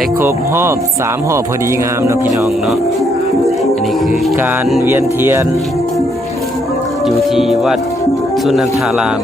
ได้ครบรอบ3 รอบพอดีงามเนาะพี่น้องเนาะอันนี้คือการเวียนเทียนอยู่ที่วัดสุนันทาราม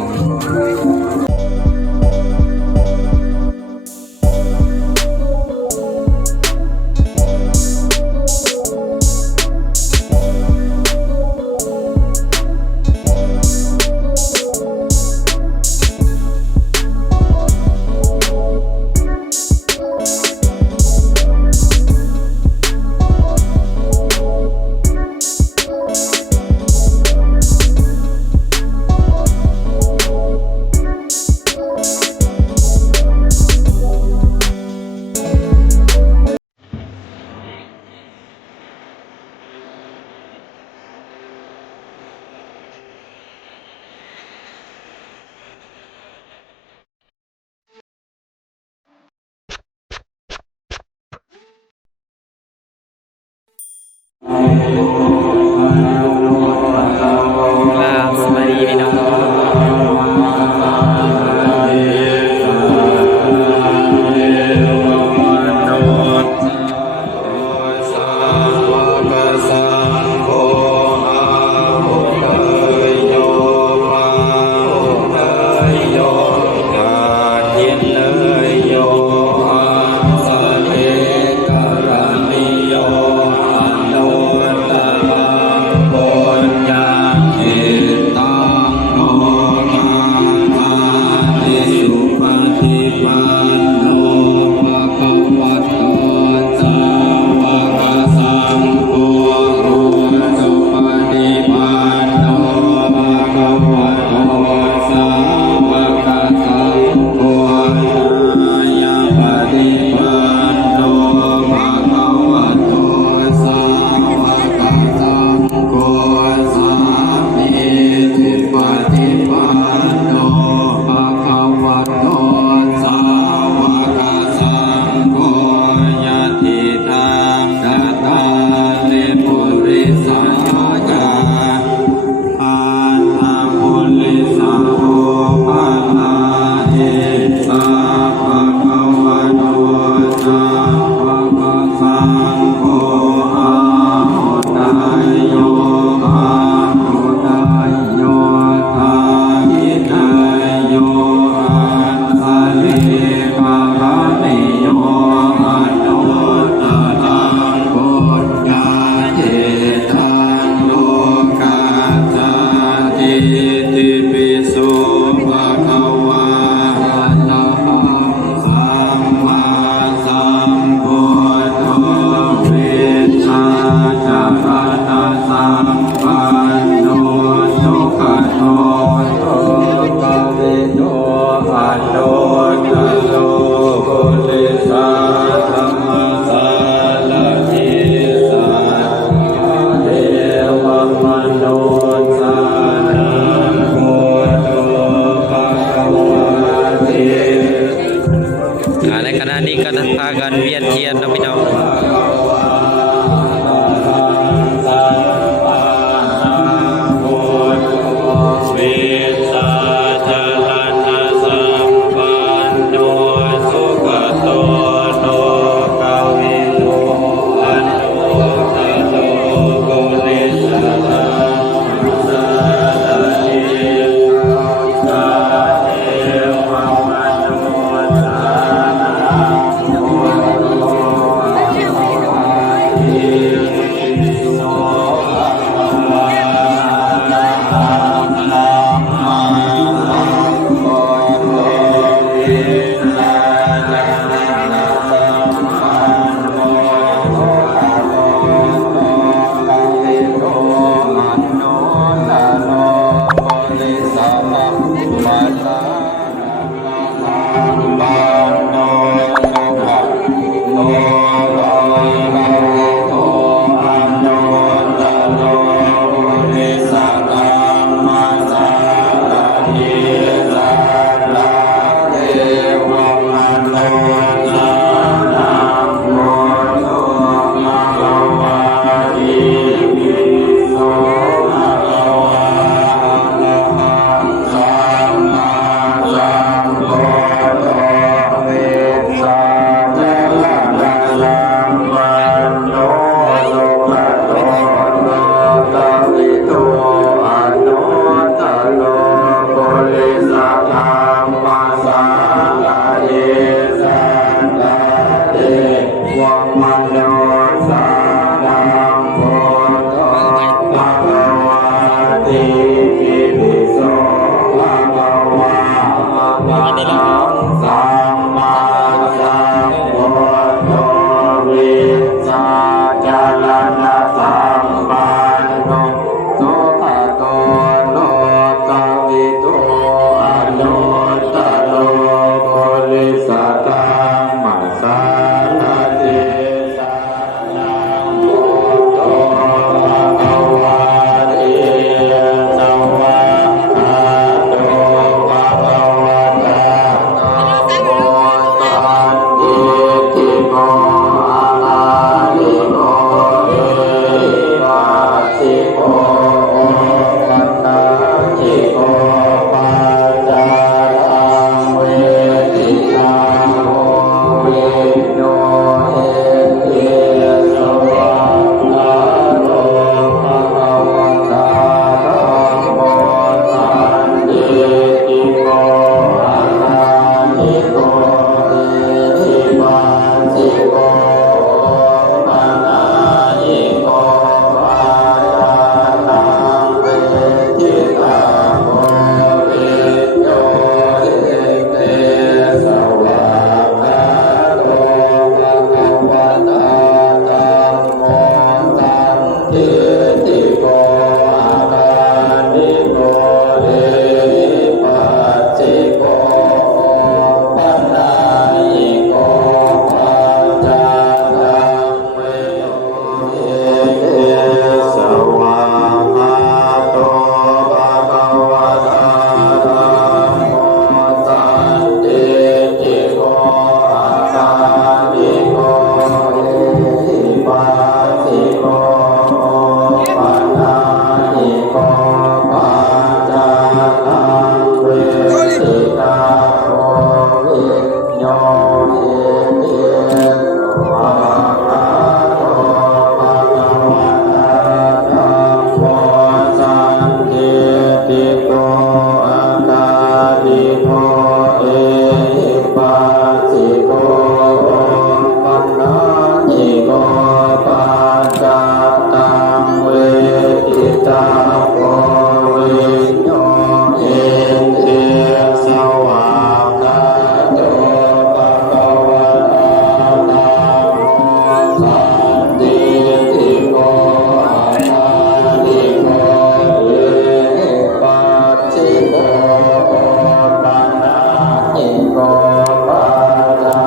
สวัสดีพี่น้อง สิโกปันนาจิโกปัจจาตังเวทิตาโหวิโนเอเยสวะอาโลภะคะวะตาธัมโมสันติโกอานิโกเอหิปัสสิโกปันนายิโกปัจจาตังเวทิตาโหวิโยเอเตสวะกาโตภะคะวะตาธัมโมสันติโกอานิโกเอหิปัสสิโกปันนายิโกปัจจาตังเวเอสวะหาโตภะคะวะตาธัมโมสันติโกอานิโกเอหิปัสสิโกปันนายิโกปัจจาตังเวทิตาโหวิโยเอเตสวะกาโตภะคะวะตาธัมโมสันติโกอานิโกเอหิปัสสิโกปันนายิโกปัจจาตังเวทิตาโหวิโยเอเตสวะกาโตภะคะวะตาธัมโมสันติโกอานิโกเอหิปัสสิโกปันนายิโกปัจจา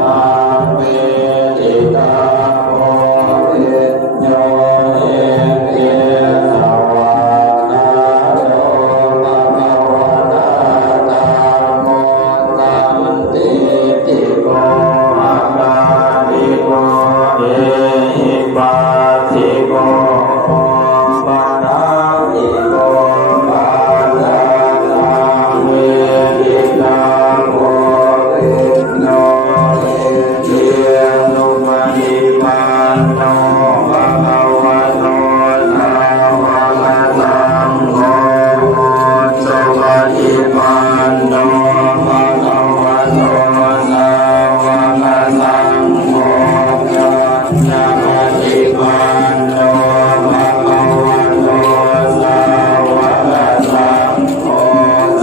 ตังเวทิตาโหวิโยเอเตสวะกาโตภะคะวะตาธัมโมสันติโกอานิโกเอหิปัสสิโกปันนายิโกปัจจาตังเวทิตาโหวิโยเอเตนุมานิมันโนภะคะวะโตสาวกสังโฆสวัสดิมันโนภะคะวะโตสาวกสังโฆสัพพะทิมันโนภะคะวะโตสาวกสังโฆ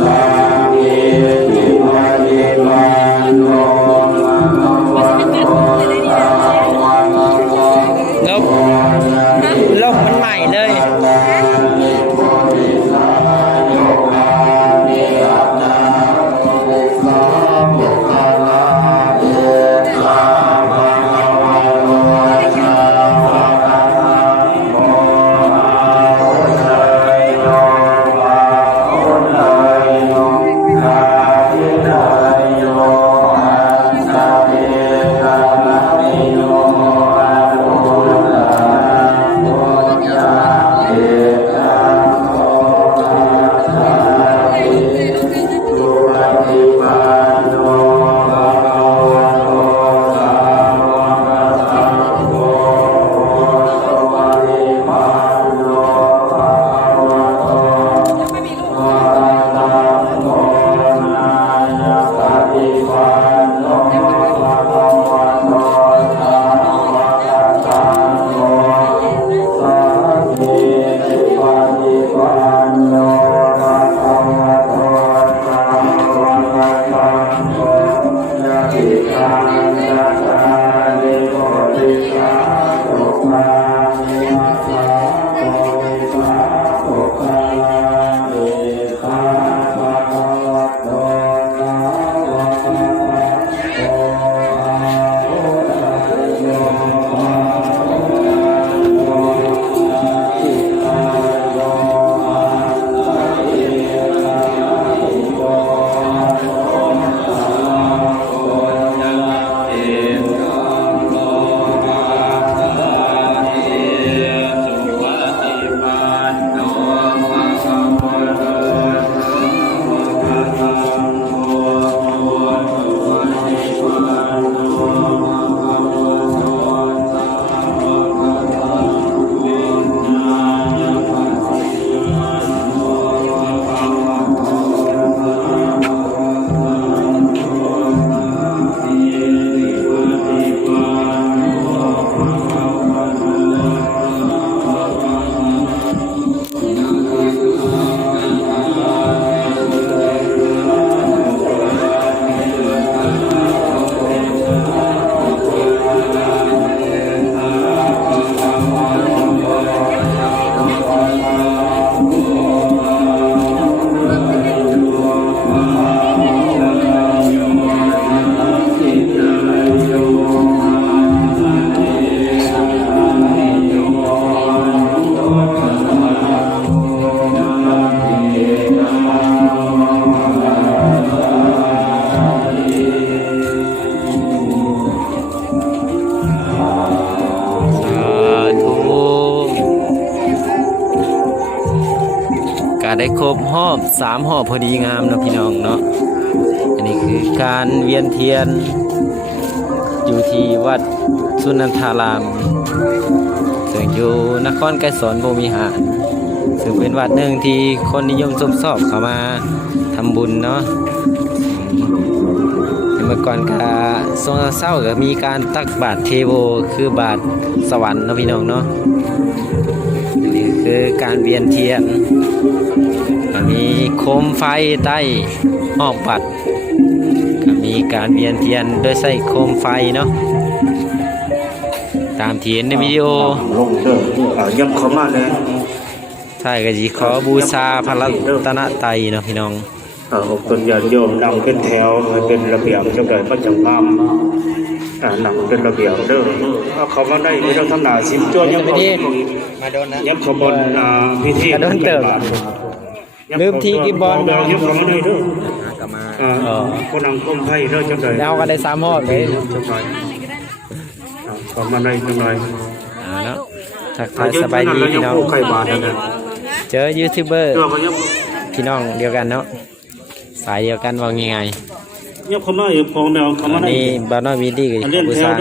สัพพิทิมันโนภะคะวะโตสาวกสังโฆ ลบลบมันใหม่เลย เ ก็ได้ครบรอบ3 รอบพอดีงามเนาะพี่น้องเนาะอันนี้คือการเวียนเทียนอยู่ที่วัดสุนันทารามซึ่งอยู่นครไกรสอนบ่มีหารซึ่งเป็นวัดหนึ่งที่คนนิยมชมชอบเข้ามาทำบุญเนาะเมื่อก่อนก็ช่วงเช้าก็มีการตักบาตรเทโวคือบาตรสวรรค์เนาะพี่น้องเนาะอันนี้คือการเวียนเทียนมีโคมไฟใต้ออกบัตรก็มีการเวียนเทียนโดยใช้โคมไฟเนาะตามที่เห็นในวิดีโอ ลงเด้อยับเข้ามาเลย ใช่ก็สิขอบูชาพระรัตนตรัยเนาะพี่น้อง อบตนญาติโยมนั่งเป็นแถวให้เป็นระเบียบจังได๋ก็จังงามนั่งเป็นระเบียบเด้อเข้ามาได้เราทั้งหน้า10ตัวยังบ่มาโดนนะยับเข้าบนพิธีลืมที่กิบบอล ยับเข้ามาได้เด้อคนนั่งก้มไผเด้อจังได๋เอากันได้3 รอบเลย จังได๋เข้ามาได้จังได๋เนาะทักทายสบายดีพี่น้องเจอยูทูบเบอร์พี่น้องเดียวกันเนาะสายเดียวกันว่าง่ายๆ ยับเข้ามาอีกของแนวเข้ามาได้นี่บานอวินดี้กับผู้สร้าง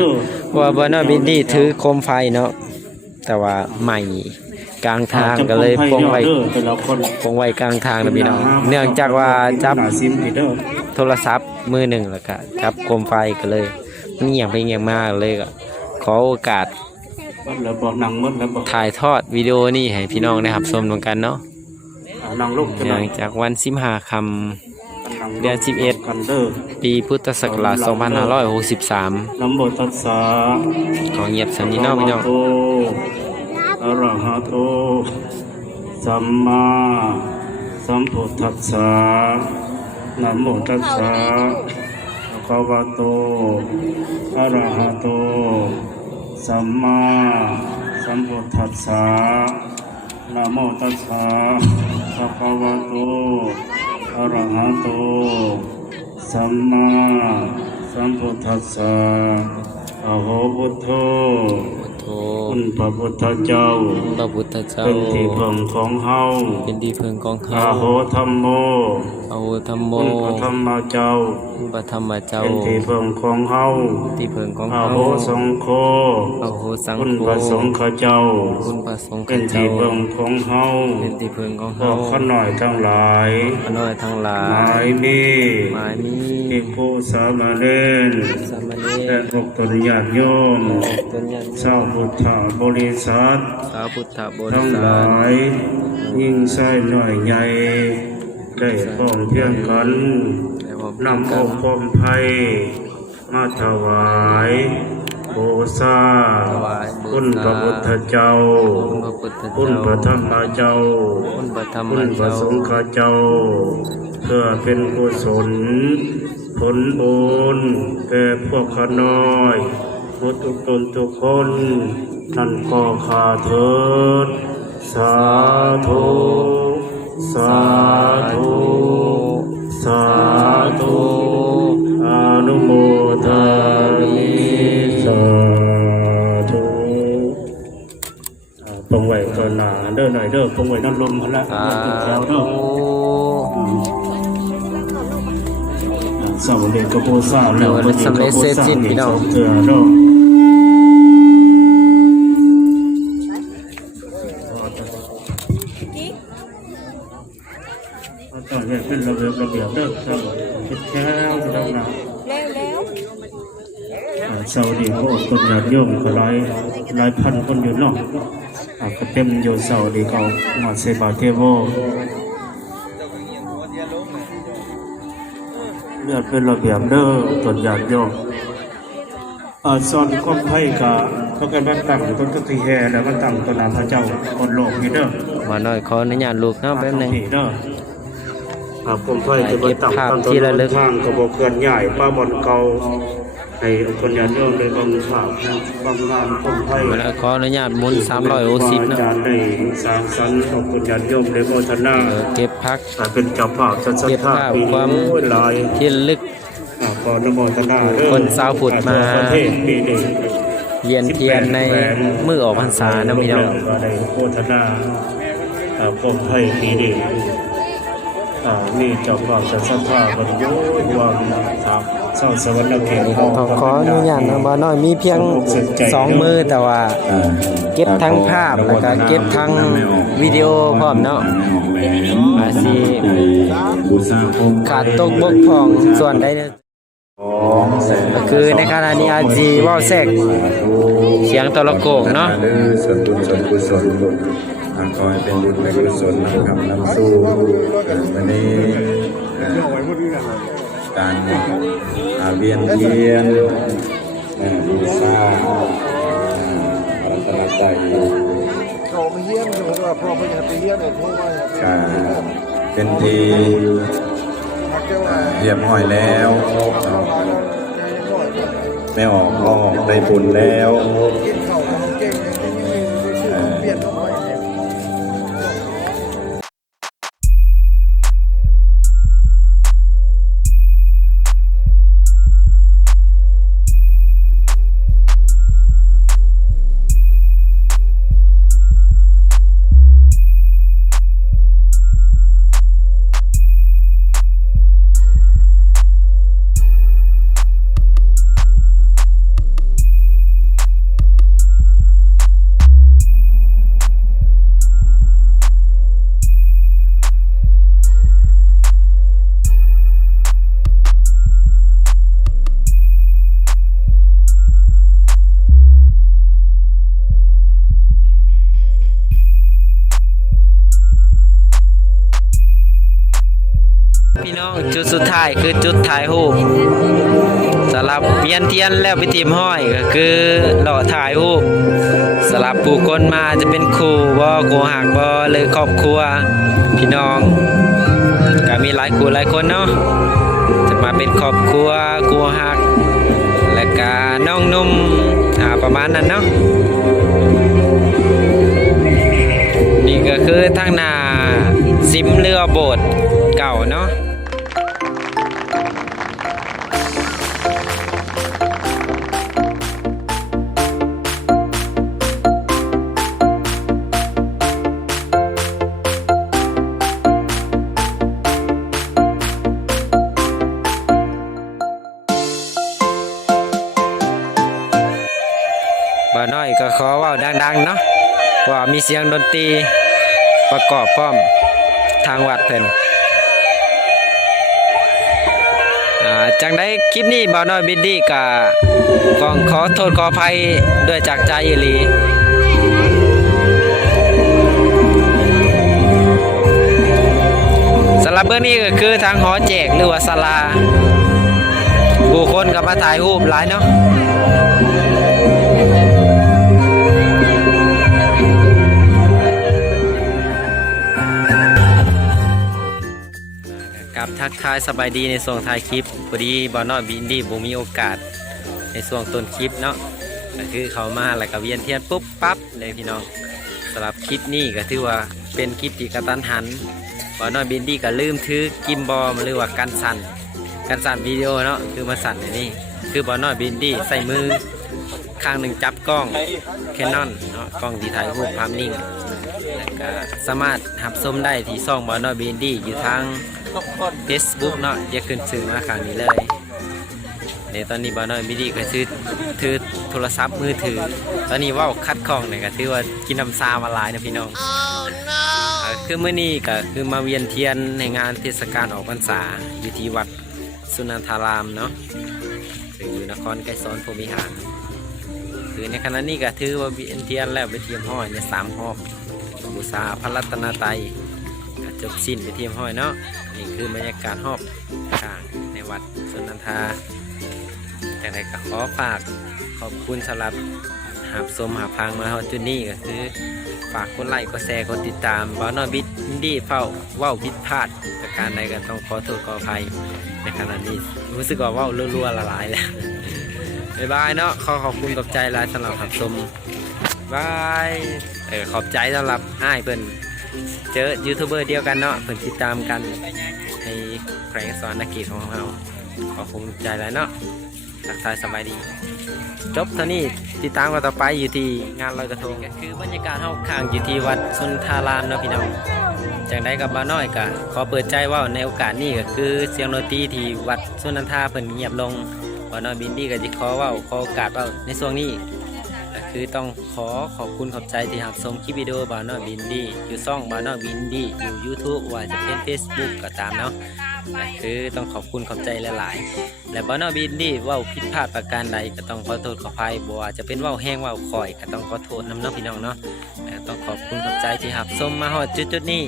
เพราะว่าบานอวินดี้ถือโคมไฟเนาะแต่ว่าใหม่กลางทางก็เลยปงไว้กลางทางนะพี่น้องเนื่องจากว่าจับโทรศัพท์มือหนึ่งแล้วก็จับโคมไฟก็เลยมันเงียบไปเงียบมากเลยก็ขอโอกาสถ่ายทอดวิดีโอนี่ให้พี่น้องได้รับชมเหมือนกันเนาะเนื่องจากวัน15 ค่ำเดือน11 ปีพุทธศักราช2563นะโมตัสสะขอเงียบสักนิดเนาะพี่น้องอะระหะโตสัมมาสัมพุทธัสสะนะโมตัสสะภะคะวะโตอะระหะโตสัมมาสัมพุทธัสสะนะโมตัสสะภะคะวะโตอะระหะโตสัมมาสัมพุทธัสสะอะโหพุทโธคุณพระพุทธเจ้าเป็นที่พึ่งของเฮาอะโหธัมโมคุณพระธรรมเจ้าเป็นที่พึ่งของเฮาอะโหสังโฆคุณพระสงฆ์เจ้าเป็นที่พึ่งของเฮาพวกข้าน้อยทั้งหลายหมายมีภิกษุสามเณรและพวกตนญาติโยมชาวพุทธบริษัททั้งหลายยิ่งใส่หน่อยใหญ่ได้พร้อมเพียงกันนำเอาความไผ่มาถวายบูชาคุณพระพุทธเจ้าคุณพระธรรมเจ้าคุณพระสงฆ์เจ้าเพื่อเป็นกุศลผลบุญแก่พวกข้าน้อยทุกตนทุกคนนั่นก็ข้าเถิดสาธุสาธุสาธุอนุโมทามิสาธุปงไว้ก่อนหนาเด้อหน่อยเด้อปงไว้นั่นลมหั่นละแล้วเด้อสาวเด็กกระโปรงสาวแล้วก็สำเร็จเสร็จสิ้นพี่น้องต้องเรียกเป็นระเบียบเด้อครับเป็นแก้วดำน้ำสาวเด็กก็คนญาติโยมก็หลายพันคนอยู่เนาะก็เต็มอยู่สาวเด็กเอามาใส่บาตรเทโวเลือดเป็นระเบียบเด้อต้นญาติโยมสอนความไพ่กับพระกันบ้านตั้งต้นกติแห่แล้วก็ตั้งต้นนาพระเจ้าคนโลกนี่เด้อมาหน่อยขออนุญาตลูกเนาะแป๊บนึงเด้อความไพ่จะมาตั้งต้นต้นทางกระบอกเกินใหญ่ป้าบอลเก่าให้คนญาติโยมได้บำภาพบำงานความไพ่ขออนุญาตมุน360นะได้สร้างสรรค์ของคนญาติโยมได้โมทนาเก็บพักเป็นเจ้าภาพสัทธาปีนี้หลายที่ลึกคนสาวผุดมาเวียนเทียนในมือออกพรรษานะพี่น้อง ความไพ่ปีนี้นี่เจ้าภาพจะสัมภาษณ์กันโยว่าครับเศร้าสวรรค์เขต ขออนุญาตนะบ่น้อยมีเพียง2มือแต่ว่าเก็บทั้งภาพแล้วก็เก็บทั้งวิดีโอพร้อมเนาะอาสิขาดตกบกพร่องส่วนใดก็คือในขณะนี้อาจีเว้าแทรกเสียงโทรโขงเนาะ ส่วนบุญส่วนกุศลขอให้เป็นบุญเป็นกุศลนะครับนำสู่วันนี้การเวียนเทียนบูชาพระรัตนตรัยเป็นทีเรียบร้อยแล้วไม่ออกก็ได้บุญแล้วพี่น้องจุดสุดท้ายคือจุดถ่ายรูปสำหรับเวียนเทียนแล้วไปทีมห้อยก็คือหล่อถ่ายรูปสำหรับผู้คนมาจะเป็นครูบ่ครูหักบ่หรือครอบครัวพี่น้องก็มีหลายครูหลายคนเนาะจะมาเป็นครอบครัวครูหักและก็น้องนุ่มประมาณนั้นเนาะนี่ก็คือทางหน้าซิมเรือโบสถ์เก่าเนาะบ่น้อยก็ขอว่าดังๆเนาะว่ามีเสียงดนตรีประกอบพร้อมทางวัดเพิ่นจังได้คลิปนี้บ่าวน้อยบิดดี้ก็ขอโทษขออภัยด้วยจากใจอีหลีสำหรับเบื้องนี้ก็คือทางหอแจกหรือว่าศาลาผู้คนก็มาถ่ายรูปหลายเนาะกับทักทายสบายดีในช่วงท้ายคลิปพอดีบ่าวน้อยบินดี้บ่มีโอกาสในช่วงต้นคลิปเนาะก็คือเขามาแล้วก็เวียนเทียนปุ๊บปั๊บเลยพี่น้องสำหรับคลิปนี้ก็ถือว่าเป็นคลิปที่กระตันหันบ่าวน้อยบินดี้ก็ลืมถือกิมบอลหรือว่าการสั่นวิดีโอเนาะคือมาสั่นในนี้คือบ่าวน้อยบินดี้ใส่มือข้างหนึ่งจับกล้องแคนนอนเนาะกล้องที่ถ่ายรูปภาพนิ่งแล้วก็สามารถหับชมได้ที่ช่องบ่าวน้อยบินดี้อยู่ทางFacebook เนาะอย่าขึ้นชื่อมาครั้งนี้เลยในตอนนี้บ่าวน้อยบินดี้ก็ถือโทรศัพท์มือถือตอนนี้ว่าคัดของเนี่ยก็ถือว่ากินน้ำซามาหลายนะพี่น้องคือเมื่อนี้ก็คือมาเวียนเทียนในงานเทศกาลออกพรรษาอยู่ที่วัดสุนันทารามเนาะอยู่นครไกรสอนพรหมวิหารคือในขณะนี้ก็ถือว่าเวียนเทียนแล้วไปเทียมห้อยใน3 รอบบูชาพระรัตนตรัยจบสิ้นไปเทียมห้อยเนาะนี่คือบรรยากาศรอบข้างในวัดสุนันทาแต่ในก็ขอฝากขอบคุณสำหรับหาบชมหาพังมาฮอดจุดนี้ก็คือฝากกดไลค์กดแชร์กดติดตามบ่าวน้อยบิดดี้เฝ้าว่าวผิดพลาดประการใดก็ต้องขอโทษขออภัยในขณะนี้รู้สึกว่าว่าวรัวๆละลายแล้วบ๊ายบายเนาะขอบคุณกับใจหลายสำหรับหาบชมบายขอบใจสำหรับอ้ายเพิ่นเจอยูทูบเบอร์เดียวกันเนาะเพิ่นติดตามกันในแขวงสวรรณเขตของเราขอบคุณใจหลายเนาะ ทักทายสบายดีจบเท่านี้ติดตามกันต่อไปอยู่ที่งานลอยกระทงก็คือบรรยากาศเฮาข้างอยู่ที่วัดสุนทารามเนาะพี่น้องจังได้กับบ้าน้อยก็ขอเปิดใจว่าในโอกาสนี้ก็คือเสียงดนตรีที่วัดสุนันทาเพิ่นเงียบลงบ้าน้อยบินดี้ก็จะขอโอกาสในช่วงนี้ก็คือต้องขอบคุณขอบใจที่รับชมคลิปวิดีโอบ้าน้อยบินดี้อยู่ช่องบ้าน้อยบินดี้อยู่ YouTube ว่าจะเป็น Facebook ก็ตามเนาะก็คือต้องขอบคุณขอบใจหลายๆและบ้าน้อยบินดี้เว้าผิดพลาดประการใดก็ต้องขอโทษขออภัยบ่ว่าจะเป็นเว้าแห้งเว้าข่อยก็ต้องขอโทษนำเนาะพี่น้องเนาะต้องขอบคุณขอบใจที่รับชมมาฮอดจุดๆนี้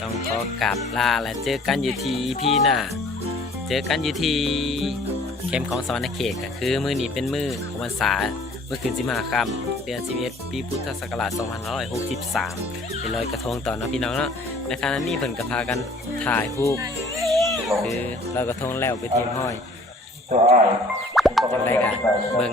ต้องขอกราบลาและเจอกันอยู่ที่ EP หน้าเจอกันอยู่ที่เข้มของสวรรณเขตก็คือมื้อนี้เป็นมื้อของพรรษาเมื่อคืน15ค่ำเดือน11ปีพุทธศักราช2563เป็นลอยกระทงต่อเนาะพี่น้องเนาะในขณะนี้เพิ่นก็พากันถ่ายรูปคือลอยกระทงแล้วไปทีมห้อยจังไดกันเบิ่ง